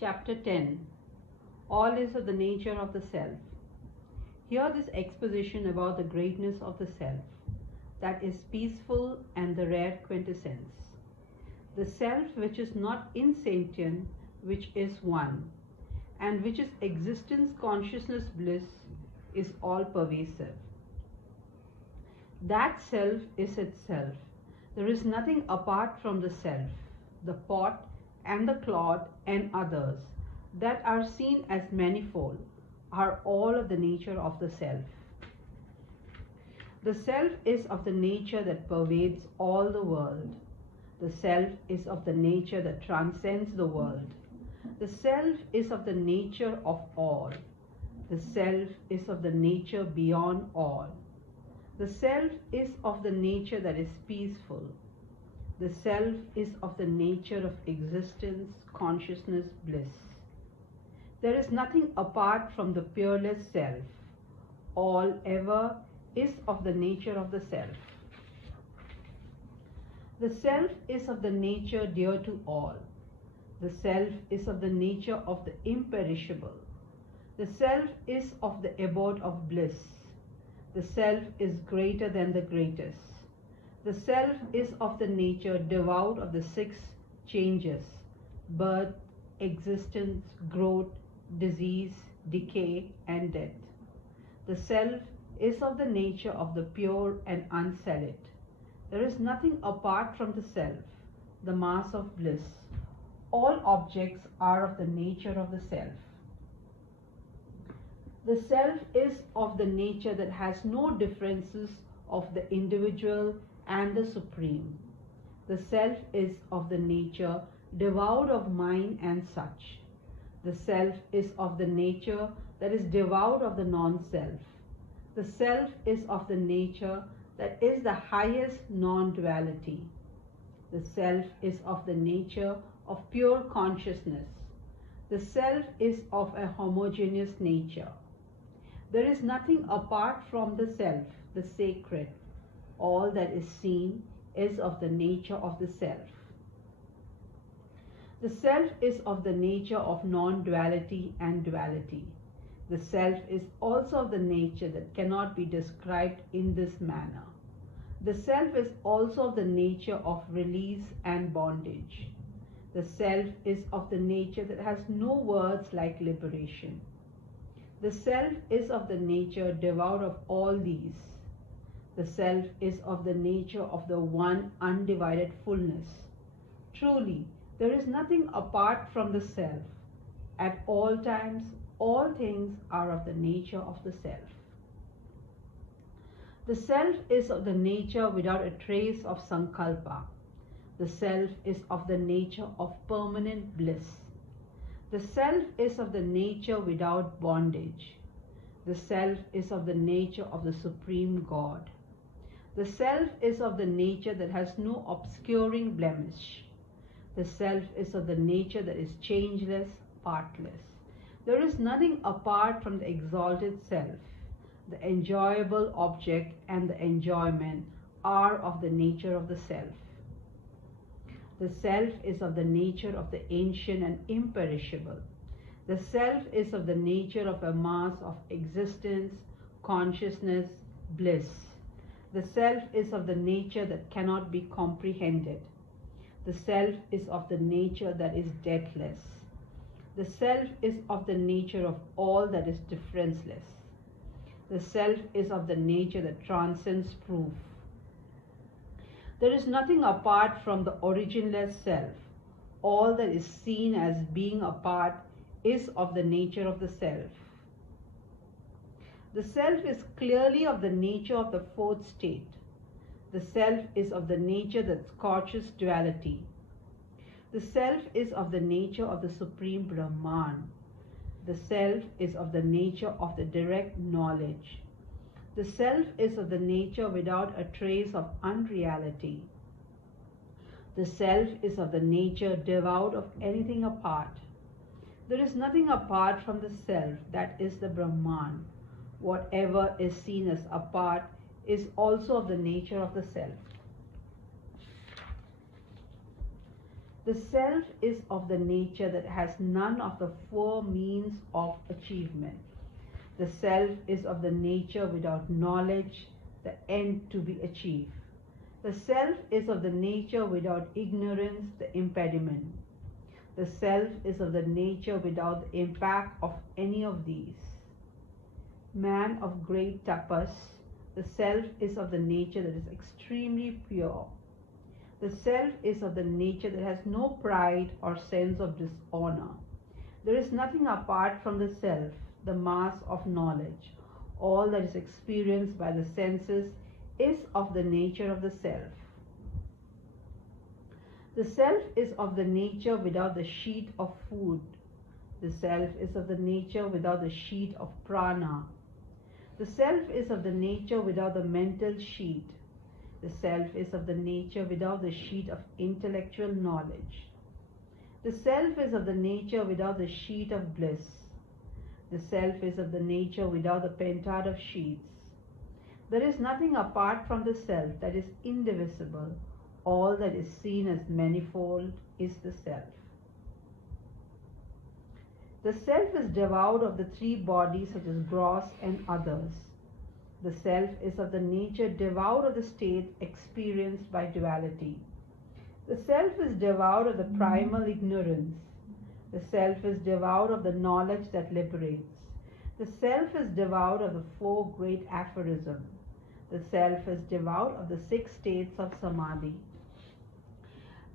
Chapter 10. All is of the nature of the self. Hear this exposition about the greatness of the self, that is peaceful and the rare quintessence. The self which is not insentient, which is one, and which is existence consciousness bliss, is all pervasive. That self is itself. There is nothing apart from the self, the pot and the clod and others that are seen as manifold are all of the nature of the self. The self is of the nature that pervades all the world. The self is of the nature that transcends the world. The self is of the nature of all. The self is of the nature beyond all. The self is of the nature that is peaceful. The self is of the nature of existence, consciousness, bliss. There is nothing apart from the pureless self. All ever is of the nature of the self. The self is of the nature dear to all. The self is of the nature of the imperishable. The self is of the abode of bliss. The self is greater than the greatest. The self is of the nature devoid of the six changes: birth, existence, growth, disease, decay, and death. The self is of the nature of the pure and unsullied. There is nothing apart from the self, the mass of bliss. All objects are of the nature of the self. The self is of the nature that has no differences of the individual and the supreme. The self is of the nature devoid of mind and such. The self is of the nature that is devoid of the non-self. The self is of the nature that is the highest non-duality. The self is of the nature of pure consciousness. The self is of a homogeneous nature. There is nothing apart from the self, the sacred. All that is seen is of the nature of the self. The self is of the nature of non-duality and duality. The self is also of the nature that cannot be described in this manner. The self is also of the nature of release and bondage. The self is of the nature that has no words like liberation. The self is of the nature devoid of all these. The self is of the nature of the one undivided fullness. Truly, there is nothing apart from the self. At all times, all things are of the nature of the self. The self is of the nature without a trace of sankalpa. The self is of the nature of permanent bliss. The self is of the nature without bondage. The self is of the nature of the Supreme God. The self is of the nature that has no obscuring blemish. The self is of the nature that is changeless, partless. There is nothing apart from the exalted self. The enjoyable object and the enjoyment are of the nature of the self. The self is of the nature of the ancient and imperishable. The self is of the nature of a mass of existence, consciousness, bliss. The self is of the nature that cannot be comprehended. The self is of the nature that is deathless. The self is of the nature of all that is differenceless. The self is of the nature that transcends proof. There is nothing apart from the originless self. All that is seen as being apart is of the nature of the self. The self is clearly of the nature of the fourth state. The self is of the nature that scorches duality. The self is of the nature of the Supreme Brahman. The self is of the nature of the direct knowledge. The self is of the nature without a trace of unreality. The self is of the nature devoid of anything apart. There is nothing apart from the self, that is the Brahman. Whatever is seen as apart is also of the nature of the self. The self is of the nature that has none of the four means of achievement. The self is of the nature without knowledge, the end to be achieved. The self is of the nature without ignorance, the impediment. The self is of the nature without the impact of any of these. Man of great tapas, the self is of the nature that is extremely pure. The self is of the nature that has no pride or sense of dishonor. There is nothing apart from the self, the mass of knowledge. All that is experienced by the senses is of the nature of the self. The self is of the nature without the sheet of food. The self is of the nature without the sheet of prana. The self is of the nature without the mental sheet. The self is of the nature without the sheet of intellectual knowledge. The self is of the nature without the sheet of bliss. The self is of the nature without the pentad of sheets. There is nothing apart from the self that is indivisible. All that is seen as manifold is the self. The self is devoid of the three bodies such as gross and others. The self is of the nature devoid of the state experienced by duality. The self is devoid of the primal ignorance. The self is devoid of the knowledge that liberates. The self is devoid of the four great aphorisms. The self is devoid of the 6 states of samadhi.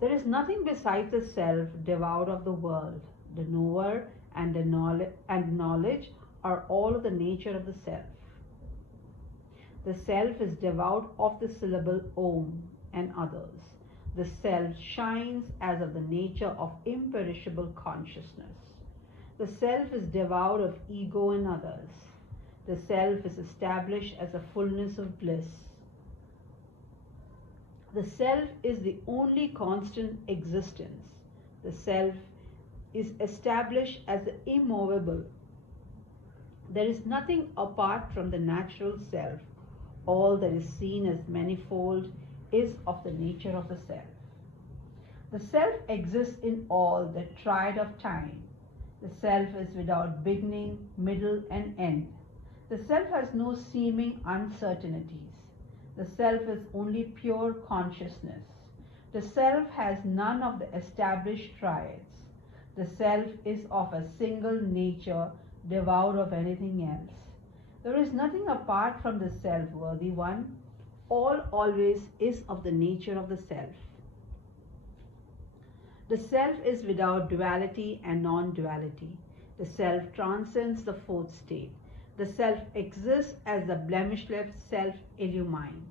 There is nothing besides the self devoid of the world. The knower and knowledge are all of the nature of the self. The self is devoid of the syllable Om and others. The self shines as of the nature of imperishable consciousness. The self is devoid of ego and others. The self is established as a fullness of bliss. The self is the only constant existence. The self is established as the immovable. There is nothing apart from the natural self. All that is seen as manifold is of the nature of the self. The self exists in all the triad of time. The self is without beginning, middle, and end. The self has no seeming uncertainties. The self is only pure consciousness. The self has none of the established triads. The self is of a single nature, devoid of anything else. There is nothing apart from the self, worthy one. All always is of the nature of the self. The self is without duality and non-duality. The self transcends the fourth state. The self exists as the blemishless self illumined.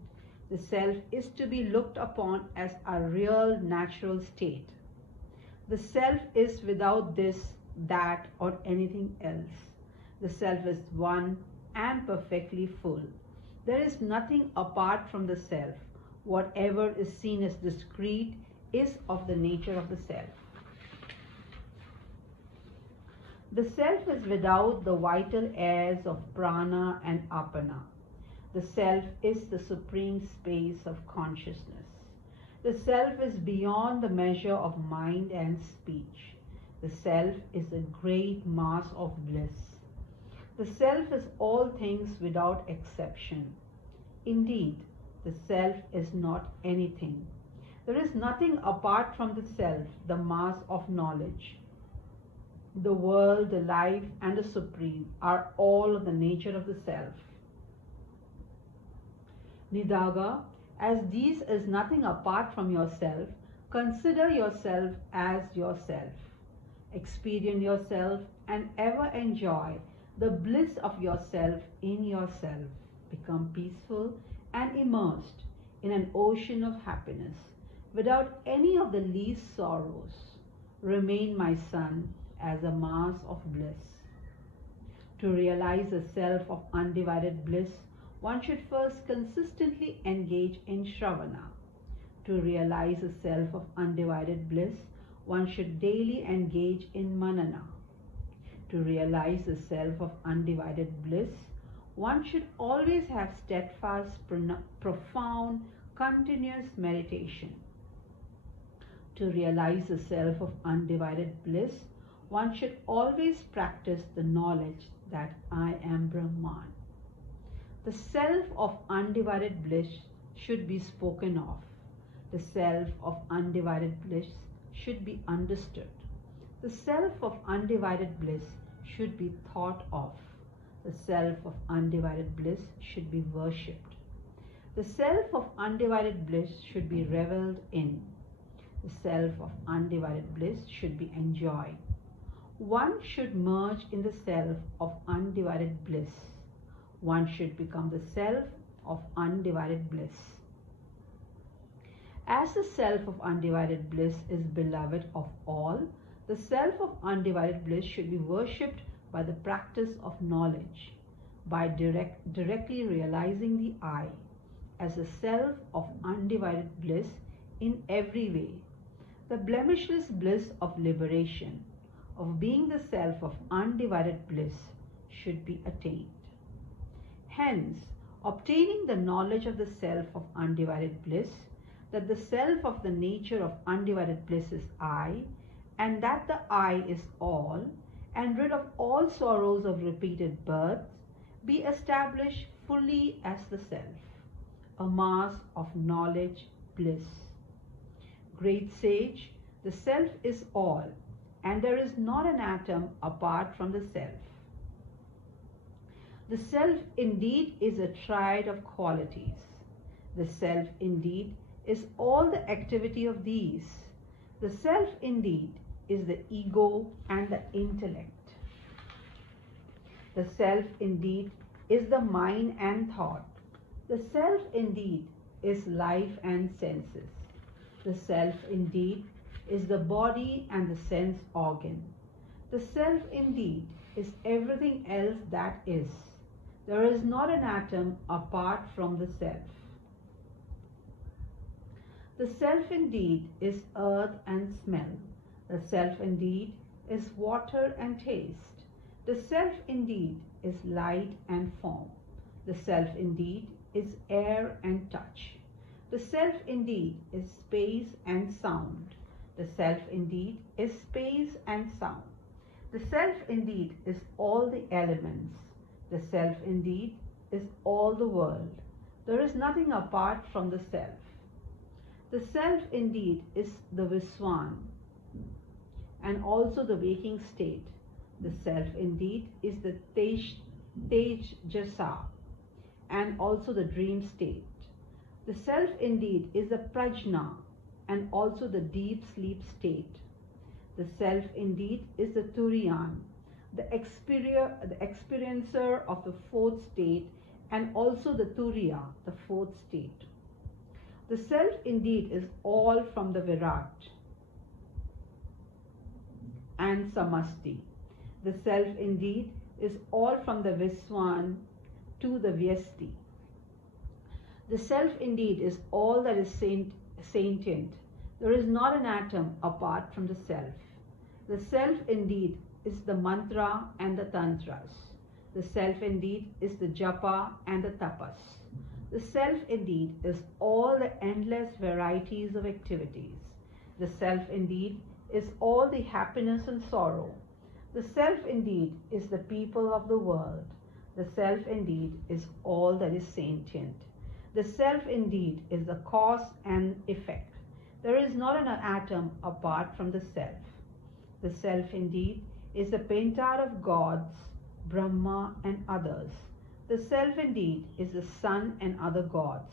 The self is to be looked upon as a real natural state. The self is without this, that, or anything else. The self is one and perfectly full. There is nothing apart from the self. Whatever is seen as discrete is of the nature of the self. The self is without the vital airs of prana and apana. The self is the supreme space of consciousness. The self is beyond the measure of mind and speech. The self is the great mass of bliss. The self is all things without exception. Indeed, the self is not anything. There is nothing apart from the self, the mass of knowledge. The world, the life, and the supreme are all of the nature of the self. Nidaga, as these is nothing apart from yourself, consider yourself as yourself. Experience yourself and ever enjoy the bliss of yourself in yourself. Become peaceful and immersed in an ocean of happiness without any of the least sorrows. Remain, my son, as a mass of bliss. To realize a self of undivided bliss, one should first consistently engage in Shravana. To realize a self of undivided bliss, one should daily engage in Manana. To realize the self of undivided bliss, one should always have steadfast, profound, continuous meditation. To realize the self of undivided bliss, one should always practice the knowledge that I am Brahman. The self of undivided bliss should be spoken of. The self of undivided bliss should be understood. The self of undivided bliss should be thought of. The self of undivided bliss should be worshipped. The self of undivided bliss should be reveled in. The self of undivided bliss should be enjoyed. One should merge in the self of undivided bliss. One should become the self of undivided bliss. As the self of undivided bliss is beloved of all, the self of undivided bliss should be worshipped by the practice of knowledge, by directly realizing the I as the self of undivided bliss in every way. The blemishless bliss of liberation, of being the self of undivided bliss, should be attained. Hence, obtaining the knowledge of the self of undivided bliss, that the self of the nature of undivided bliss is I, and that the I is all, and rid of all sorrows of repeated births, be established fully as the self, a mass of knowledge, bliss. Great sage, the self is all, and there is not an atom apart from the self. The self indeed is a triad of qualities. The self indeed is all the activity of these. The self indeed is the ego and the intellect. The self indeed is the mind and thought. The self indeed is life and senses. The self indeed is the body and the sense organ. The self indeed is everything else that is. There is not an atom apart from the self. The self indeed is earth and smell. The self indeed is water and taste. The self indeed is light and form. The self indeed is air and touch. The self indeed is space and sound. The self indeed is space and sound. The self indeed is all the elements. The self indeed is all the world. There is nothing apart from the self. The self indeed is the Viswan and also the waking state. The self indeed is the Tejasa and also the dream state. The self indeed is the Prajna and also the deep sleep state. The self indeed is the Turiyan, the experiencer of the fourth state, and also the Turiya, the fourth state. The self indeed is all from the Virat and Samasti. The self indeed is all from the Viswan to the Vyasti. The self indeed is all that is sentient. There is not an atom apart from the self. The self indeed is the mantra and the tantras. The self indeed is the japa and the tapas. The self indeed is all the endless varieties of activities. The self indeed is all the happiness and sorrow. The self indeed is the people of the world. The self indeed is all that is sentient. The self indeed is the cause and effect. There is not an atom apart from the self. The self indeed is the painter of gods, Brahma and others. The self indeed is the sun and other gods.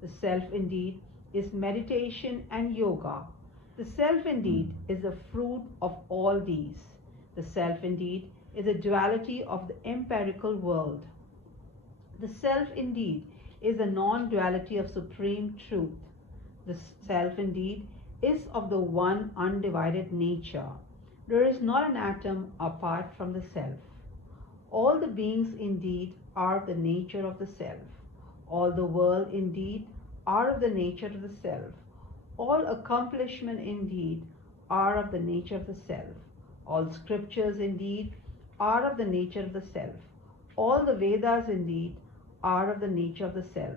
The self indeed is meditation and yoga. The self indeed is the fruit of all these. The self indeed is the duality of the empirical world. The self indeed is the non-duality of supreme truth. The self indeed is of the one undivided nature. There is not an atom apart from the self. All the beings indeed are of the nature of the self. All the world indeed are of the nature of the self. All accomplishment indeed are of the nature of the self. All scriptures indeed are of the nature of the self. All the Vedas indeed are of the nature of the self.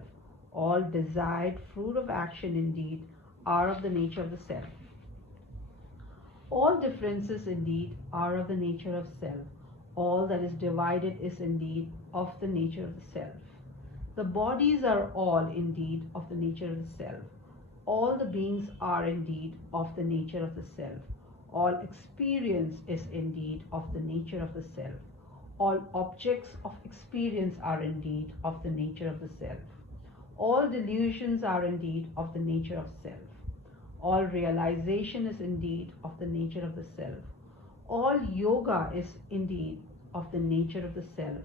All desired fruit of action indeed are of the nature of the self. All differences indeed are of the nature of self. All that is divided is indeed of the nature of the self. The bodies are all indeed of the nature of the self. All the beings are indeed of the nature of the self. All experience is indeed of the nature of the self. All objects of experience are indeed of the nature of the self. All delusions are indeed of the nature of self. All realization is indeed of the nature of the self. All yoga is indeed of the nature of the self.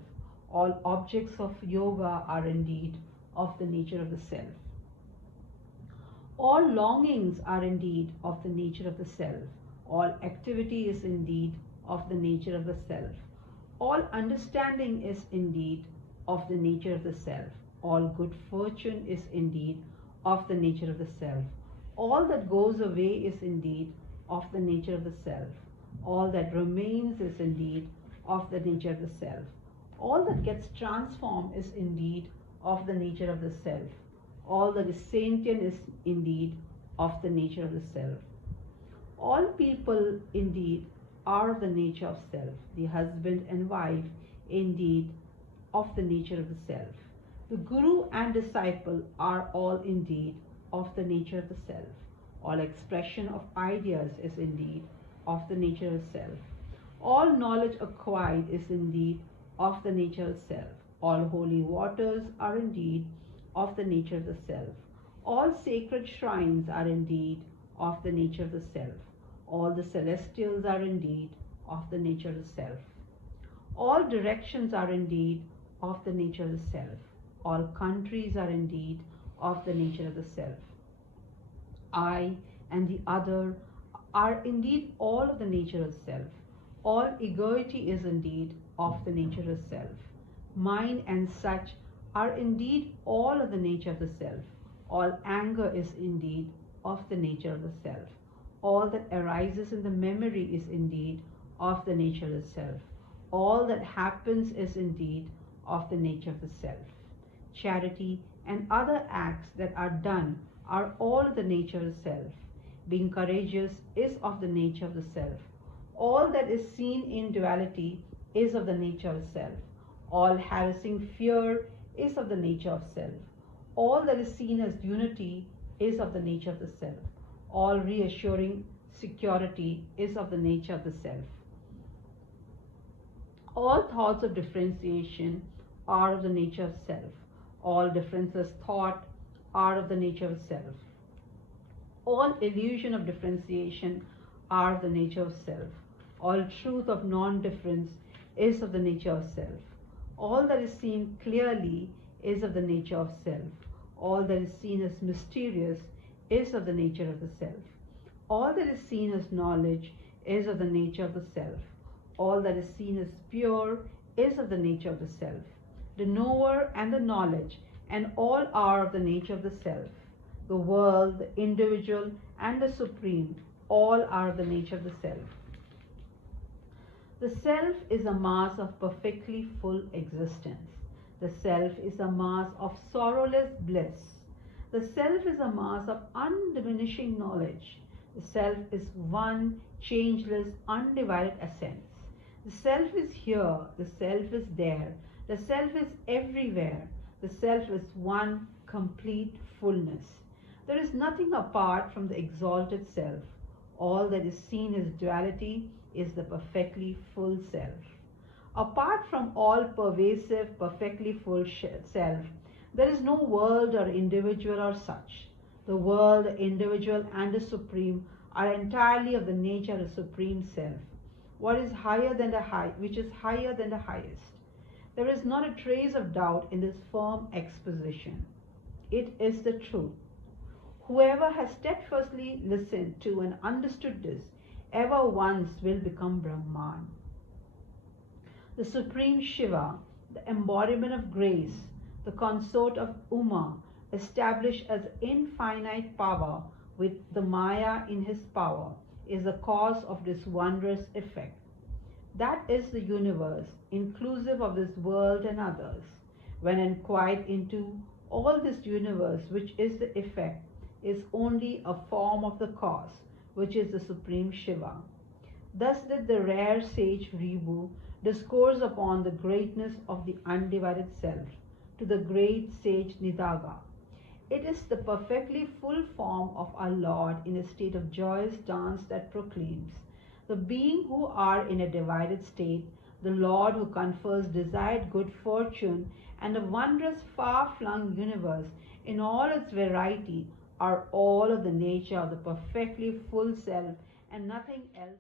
All objects of yoga are indeed of the nature of the self. All longings are indeed of the nature of the self. All activity is indeed of the nature of the self. All understanding is indeed of the nature of the self. All good fortune is indeed of the nature of the self. All that goes away is indeed of the nature of the self. All that remains is indeed of the nature of the self. All that gets transformed is indeed of the nature of the self. All that is sentient is indeed of the nature of the self. All people indeed are of the nature of self. The husband and wife indeed of the nature of the self. The guru and disciple are all indeed of the nature of the self. All expression of ideas is indeed of the nature of the self. All knowledge acquired is indeed of the nature of the self. All holy waters are indeed of the nature of the self. All sacred shrines are indeed of the nature of the self. All the celestials are indeed of the nature of the self. All directions are indeed of the nature of the self. All countries are indeed of the nature of the self. I and the other are indeed all of the nature of self. All egoity is indeed of the nature of self. Mine and such are indeed all of the nature of the self. All anger is indeed of the nature of the self. All that arises in the memory is indeed of the nature of the self. All that happens is indeed of the nature of the self. Charity and other acts that are done are all of the nature of the self. Being courageous is of the nature of the self. All that is seen in duality is of the nature of self. All harassing fear is of the nature of self. All that is seen as unity is of the nature of the self. All reassuring security is of the nature of the self. All thoughts of differentiation are of the nature of self. All differences thought are of the nature of self. All illusion of differentiation are of the nature of self. All truth of non-difference is of the nature of self. All that is seen clearly is of the nature of self. All that is seen as mysterious is of the nature of the self. All that is seen as knowledge is of the nature of the self. All that is seen as pure is of the nature of the self. The knower and the knowledge and all are of the nature of the self. The world, the individual and the supreme, all are of the nature of the self. The self is a mass of perfectly full existence. The self is a mass of sorrowless bliss. The self is a mass of undiminishing knowledge. The self is one, changeless, undivided essence. The self is here, the self is there, the self is everywhere, the self is one complete fullness. There is nothing apart from the exalted self. All that is seen as duality is the perfectly full self. Apart from all pervasive, perfectly full self, there is no world or individual or such. The world, the individual, and the supreme are entirely of the nature of the supreme self. What is higher than the high, which is higher than the highest. There is not a trace of doubt in this firm exposition. It is the truth. Whoever has steadfastly listened to and understood this, ever once will become Brahman. The Supreme Shiva, the embodiment of grace, the consort of Uma, established as infinite power with the Maya in his power, is the cause of this wondrous effect. That is the universe, inclusive of this world and others. When inquired into, all this universe, which is the effect, is only a form of the cause, which is the Supreme Shiva. Thus did the rare sage Ribhu discourse upon the greatness of the undivided self to the great sage Nidaga. It is the perfectly full form of our Lord in a state of joyous dance that proclaims, the being who are in a divided state, the Lord who confers desired good fortune, and a wondrous far-flung universe in all its variety are all of the nature of the perfectly full self and nothing else.